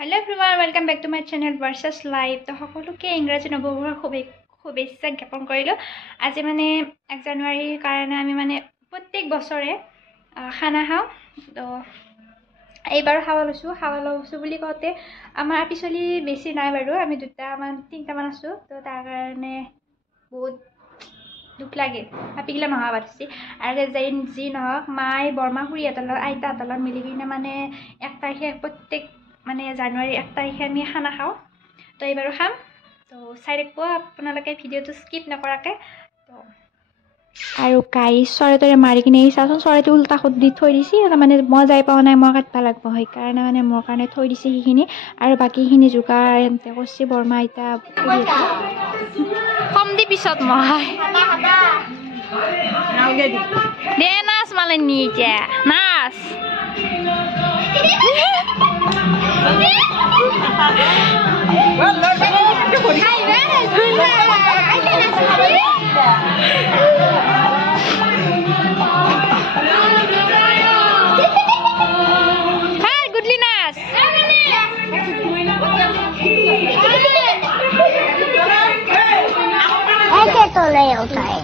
Hello everyone, welcome back to my channel Versus Live. তো সকলোকে ইংৰাজী নৱবৰ্ষৰ শুভেচ্ছা জ্ঞাপন কৰিলো। আজি মানে 1 জানুৱাৰীৰ কাৰণে আমি মানে প্ৰত্যেক বছৰে খানা খাওঁ। তো এইবাৰ খাব লৈছো বুলি কওঁতে আমাৰ পিছলি বেছি নাই বাৰু, আমি তিনিটামান আছো। তো তাৰ কাৰণে বহুত দুখ লাগে হাপিগিলা নহা পাৰছি। আৰু যি নহওক মাই বৰমা খুৰীহঁতৰ লগত আইতাহঁতৰ লগত মিলি কিনে মানে 1 তাৰিখে প্ৰত্যেক মানে জানুৱাৰী 1 তাৰিখে আমি খানা খাওঁ। তো এইবাৰো খাম। তো চাই থাকিব আপোনালোকে ভিডিঅ'টো স্কিপ নকৰাকে। তো আৰু গাইছ চৰাইটোৰে মাৰি কিনে চাচোন, চৰাইটো উল্টা খুদ দি থৈ দিছি। মানে মই যাই পোৱা নাই, মই কাটবা লাগব, সেইকাৰণে মানে মোৰ কাৰণে থৈ দিছে সেইখিনি। আৰু বাকীখিনি যোগাৰ এনতে কৰছি বৰমা আইতা কম দি পিছত মই দে নাচ মালে নিচে নাচ গুডলি নাচ ऐसे तो नहीं होता है।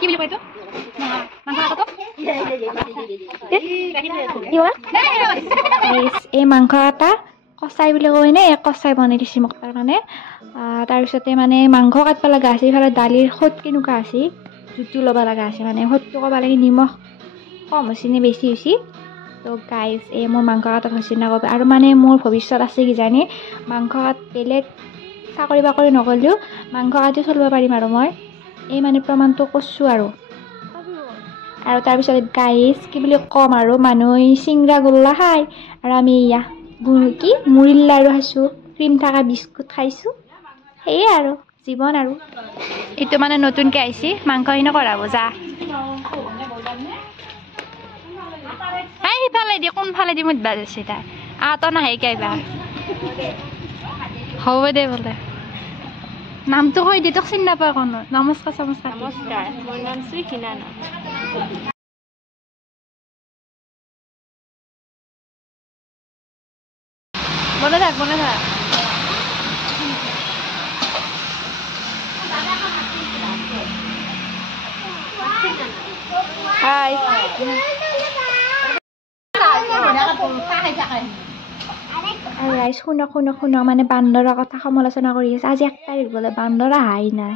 কি বুলি কয় তো এই মাংস এটা কচাই বুলি কয় নে, কচাই বনাই দিছে মোক তাৰ কাৰণে। তাৰপিছতে মানে মাংস কাটব লগা আছে, ইফালে দালিৰ সোত কেনেকুৱা আছে জুতি ল'ব লগা আছে, মানে সোতটো ক'ব লাগে নিমখ কম হৈছে নে বেছি হৈছে। তো গাইজ এই মোৰ মাংস কাটাত হৈছে না ক'ব। আৰু মানে মোৰ ভৱিষ্যত আছে কিজানি মাংস কাট বেলেগ চাকৰি বাকৰি নকৰিলেও মাংস কাটি চলিব পাৰিম আৰু মই এই মানে প্ৰমাণটো কৰছোঁ। আৰু তাৰপিছত গাইজ কি বুলি ক'ম আৰু মানুহে চিংৰা গোল্লা খায় আৰু আমি ইয়া কি মুড়িৰ লাৰু খাইছোঁ, ক্ৰীম থকা বিস্কুট খাইছোঁ। সেয়ে আৰু জীৱন। আৰু এইটো মানে নতুনকৈ আহিছে মাংসখিনি কৰাব যা সিফালে দি কোনফালে দি মুঠবা যাইছে তাই আঁত নাহে কাইবা হ'ব দে বোলে। নামটো কৈ দি তোক চিনি নাপায় কোনো। নমস্কাৰ চমস্কাৰ। नमस्कार, मोर नाम श्री हिनाना। বনে থাক হাই আৰু ৰাইজ শুনক মানে বান্দৰৰ কথা সমালোচনা কৰি আছে। আজি 1 তাৰিখ বোলে বান্দৰ আহাই নাই।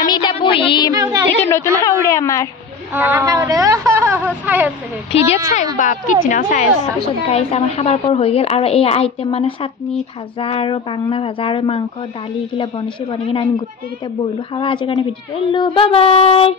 আমি এটা বহিম, এইটো নতুন হাওৰে আমাৰ ভিডিঅ'ত চাই বাপ কিচিনাও চাই আছে। তাৰপিছত গাইছ আমাৰ খাবাৰ পৰ হৈ গ'ল। আৰু এই আইটেম মানে চাটনি ভাজা আৰু বাংনা ভাজা আৰু মাংস দালি এইগিলা বনাই কিনে আমি গোটেইকেইটা বহিলোঁ খাৱা। আজিৰ কাৰণে ভিডিঅ'টো এৰিলোঁ, বাই বাই।